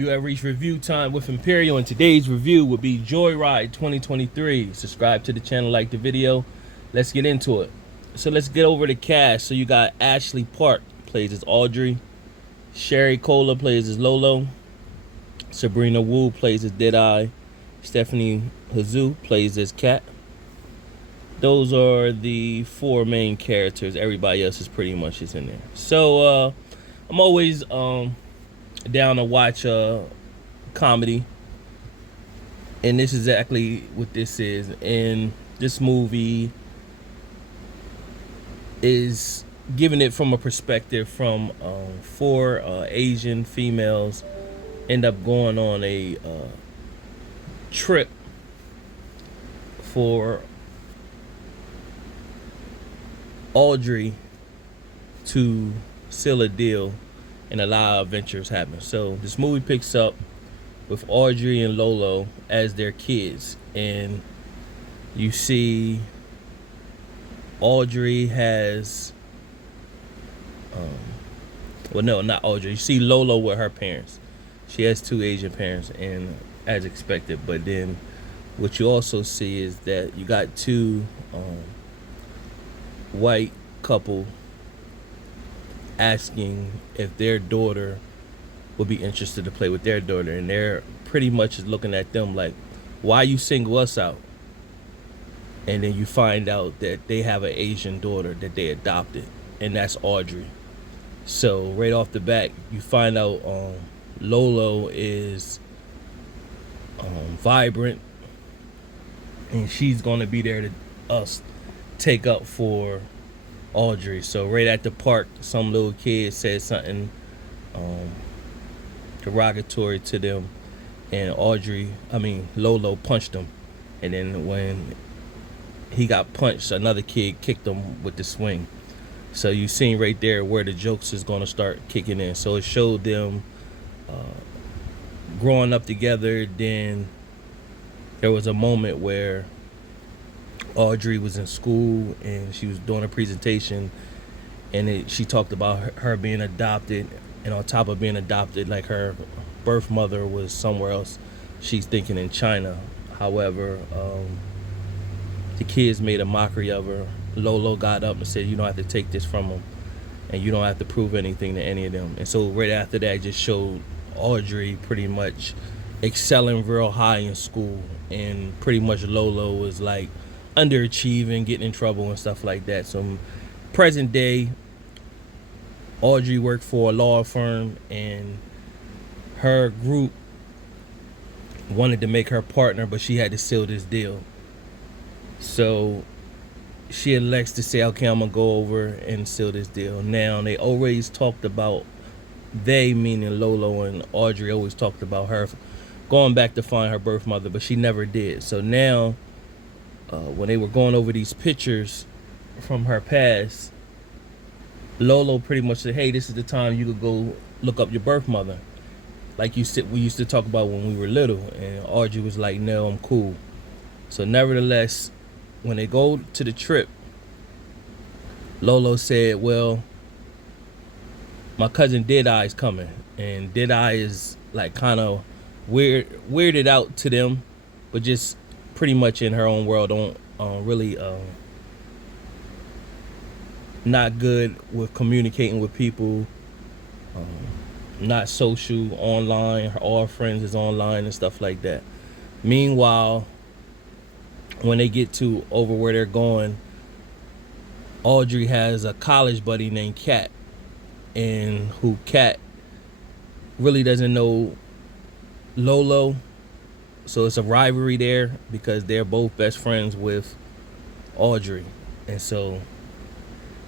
You have reached review time with Imperial, and today's review will be Joyride 2023. Subscribe to the channel, like the video. Let's get into it. So let's get over the cast. So you got Ashley Park plays as Audrey, Sherry Cola plays as Lolo, Sabrina Wu plays as Deadeye, Stephanie Hazu plays as Kat. Those are the four main characters. Everybody else is pretty much in there. So I'm always down to watch comedy, and this is exactly what this is. And this movie is giving it from a perspective from four Asian females end up going on a trip for Audrey to seal a deal, and a lot of adventures happen. So this movie picks up with Audrey and Lolo as their kids, and you see Audrey has well, no, not Audrey. You see Lolo with her parents. She has two Asian parents, and as expected. But then what you also see is that you got two white couple asking if their daughter would be interested to play with their daughter, and they're pretty much looking at them like, why you single us out? And then you find out that they have an Asian daughter that they adopted, and that's Audrey. So right off the bat, you find out Lolo is vibrant, and she's gonna be there to take up for Audrey. So right at the park, some little kid said something derogatory to them, and Lolo punched him. And then when he got punched, another kid kicked him with the swing. So you seen right there where the jokes is gonna start kicking in. So it showed them growing up together. Then there was a moment where Audrey was in school and she was doing a presentation, and she talked about her being adopted, and on top of being adopted, like her birth mother was somewhere else. She's thinking in China. However, the kids made a mockery of her. Lolo got up and said, you don't have to take this from them, and you don't have to prove anything to any of them. And so right after that, just showed Audrey pretty much excelling real high in school, and pretty much Lolo was like underachieving, getting in trouble and stuff like that. So present day, Audrey worked for a law firm, and her group wanted to make her partner, but she had to seal this deal. So she elects to say, okay, I'm gonna go over and seal this deal. Now, they always talked about, they meaning Lolo and Audrey, always talked about her going back to find her birth mother, but she never did. So now when they were going over these pictures from her past, Lolo pretty much said, hey, this is the time you could go look up your birth mother, like we used to talk about when we were little. And Audrey was like, no, I'm cool. So nevertheless, when they go to the trip, Lolo said, well, my cousin Deadeye's coming, and Deadeye is like kind of weirded out to them, but just pretty much in her own world, don't really not good with communicating with people, not social, online. All friends is online and stuff like that. Meanwhile, when they get to over where they're going, Audrey has a college buddy named Kat, and who Kat really doesn't know Lolo. So it's a rivalry there because they're both best friends with Audrey. And so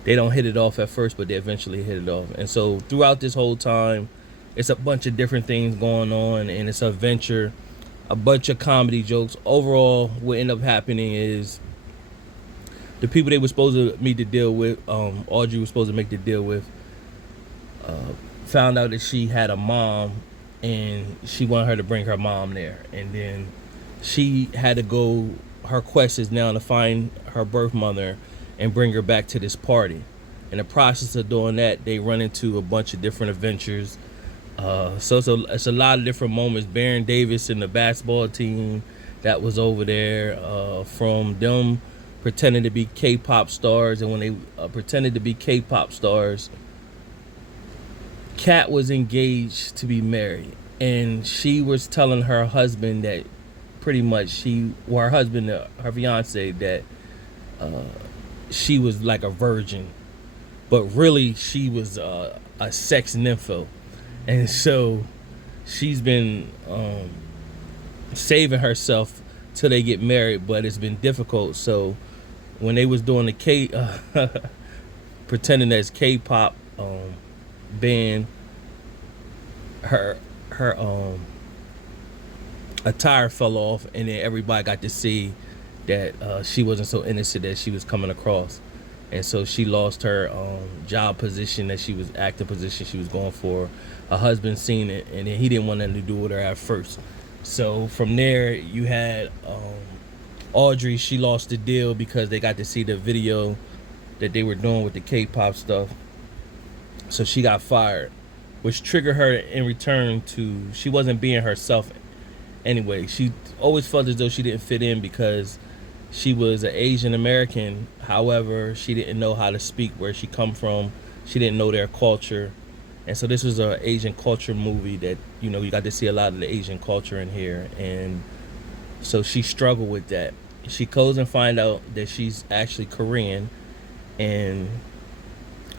they don't hit it off at first, but they eventually hit it off. And so throughout this whole time, it's a bunch of different things going on, and it's an adventure, a bunch of comedy jokes. Overall, what ended up happening is the people they were supposed to meet the deal with, Audrey was supposed to make the deal with, found out that she had a mom, and she wanted her to bring her mom there. And then she had to go, her quest is now to find her birth mother and bring her back to this party. In the process of doing that, they run into a bunch of different adventures. So it's a lot of different moments. Baron Davis and the basketball team that was over there, from them pretending to be K-pop stars, and when they pretended to be K-pop stars, Kat was engaged to be married, and she was telling her husband that pretty much her husband, her fiance, that she was like a virgin, but really she was a sex nympho, and so she's been saving herself till they get married, but it's been difficult. So when they was doing the pretending as K-pop band, her attire fell off, and then everybody got to see that she wasn't so innocent that she was coming across, and so she lost her job position, that she was acting position she was going for. Her husband seen it, and then he didn't want nothing to do with her at first. So from there, you had Audrey. She lost the deal because they got to see the video that they were doing with the K-pop stuff. So she got fired, which triggered her in return to, she wasn't being herself anyway. She always felt as though she didn't fit in because she was an Asian American. However, she didn't know how to speak where she come from. She didn't know their culture. And so this was an Asian culture movie that, you know, you got to see a lot of the Asian culture in here. And so she struggled with that. She goes and find out that she's actually Korean, and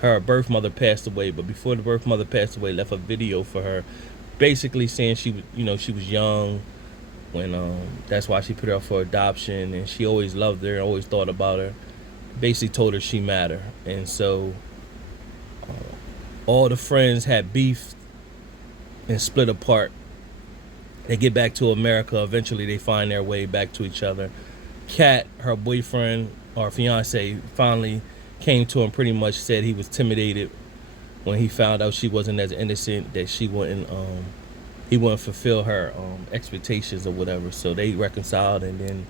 her birth mother passed away. But before the birth mother passed away, left a video for her, basically saying she was young when that's why she put her up for adoption, and she always loved her, always thought about her. Basically told her she mattered. And so all the friends had beef and split apart. They get back to America. Eventually they find their way back to each other. Kat, her boyfriend or fiance, finally came to him, pretty much said he was intimidated when he found out she wasn't as innocent, that he wouldn't fulfill her expectations or whatever. So they reconciled, and then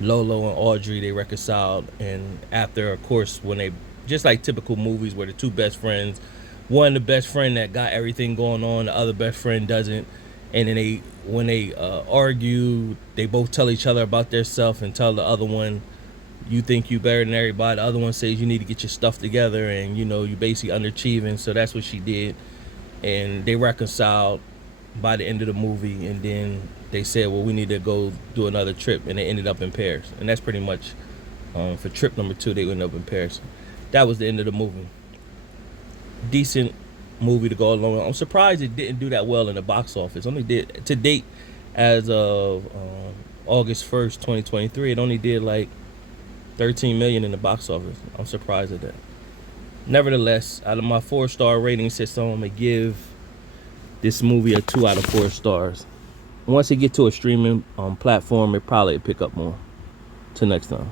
Lolo and Audrey, they reconciled. And after, of course, when they, just like typical movies where the two best friends, one the best friend that got everything going on, the other best friend doesn't, and then when they argue, they both tell each other about their self and tell the other one, you think you better than everybody. The other one says you need to get your stuff together, and you know you basically underachieving. So that's what she did, and they reconciled by the end of the movie. And then they said, well, we need to go do another trip, and they ended up in Paris. And that's pretty much for trip number 2, they ended up in Paris. That was the end of the movie. Decent movie to go along. I'm surprised it didn't do that well in the box office. Only did, to date, as of August 1st, 2023, it only did like 13 million in the box office. I'm surprised at that. Nevertheless, out of my 4-star rating system, I'm gonna give this movie a 2 out of 4 stars. Once it get to a streaming platform, it probably pick up more. Till next time.